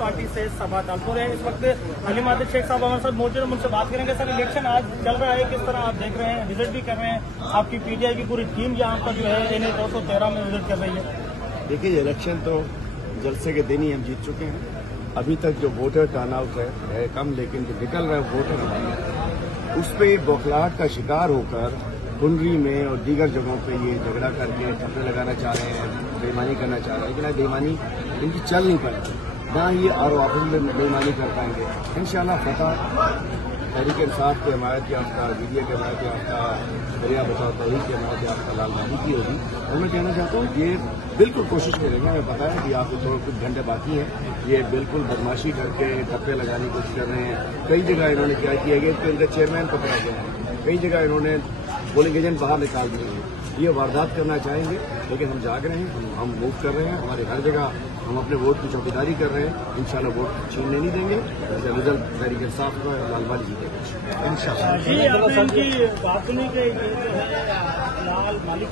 Party से सभा तालपुर है। इस वक्त अली मादिद शेख साहब हमारे साथ मौजूद हैं, उनसे बात करेंगे। सर, इलेक्शन आज चल रहा है, किस तरह आप देख रहे हैं? विजिट भी कर रहे हैं, आपकी पीटीआई की पूरी टीम यहाँ पर जो है इन्हें 213 में विजिट कर रही है। देखिए, इलेक्शन तो जलसे के दिन ही हम जीत चुके हैं। अभी तक जो वोटर टर्नआउट है कम, लेकिन जो निकल रहा है वोटर हमारे, उस पर बौखलाहट का शिकार होकर कुंडली में और दीगर जगहों पे ये झगड़ा करके ठप्पे लगाना चाह रहे हैं, बेईमानी करना चाह रहे हैं। लेकिन बेईमानी इनकी चल नहीं पाएगी, ना ये और ऑफिस में बेईमानी कर पाएंगे। इंशाल्लाह फतह तहरीक इंसाफ के हमायत याफ्ता, मीडिया के हमायत याफ्ता, दरिया बचाओ तहरीक के हमायत याफ्ता लाल बहादुर की होगी। और मैं कहना चाहता हूँ ये बिल्कुल कोशिश करेंगे। हमें पता है कि आपको थोड़े कुछ घंटे बाकी हैं। ये बिल्कुल बदमाशी करके ठप्पे लगाने की कोशिश कर रहे हैं। कई जगह इन्होंने क्या किया गया, इसके अंदर चेयरमैन पकड़ा गया है। कई जगह इन्होंने पोलिंग एजेंट बाहर निकाल दिए हैं। ये वारदात करना चाहेंगे, लेकिन हम जाग रहे हैं, हम मूव कर रहे हैं। हमारे हर जगह हम अपने वोट की चौकीदारी कर रहे हैं। इंशाल्लाह वोट छीनने नहीं देंगे। रिजल्ट तहरीक इंसाफ का लाल बहादुर जीतेगा इंशाल्लाह। जी, आपने इनकी बात सुनी कि ये जो है लाल मालिक